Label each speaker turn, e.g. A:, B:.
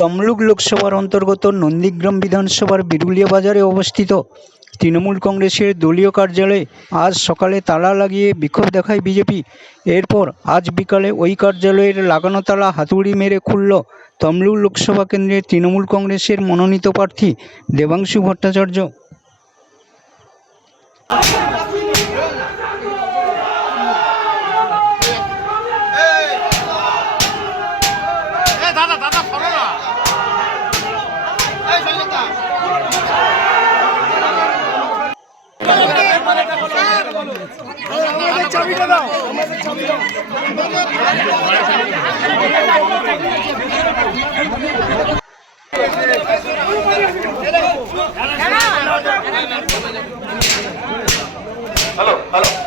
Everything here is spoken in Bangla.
A: তমলুক লোকসভার অন্তর্গত নন্দীগ্রাম বিধানসভার বিরুলিয়া বাজারে অবস্থিত। তৃণমূল কংগ্রেসের দলীয় কার্যালয়ে আজ সকালে তালা লাগিয়ে বিক্ষোভ দেখায় বিজেপি। এরপর আজ বিকালে ওই কার্যালয়ের লাগানো তালা হাতুড়ি মেরে খুলল তমলুক লোকসভা কেন্দ্রের তৃণমূল কংগ্রেসের মনোনীত প্রার্থী দেবাংশু ভট্টাচার্য।
B: Hello hello.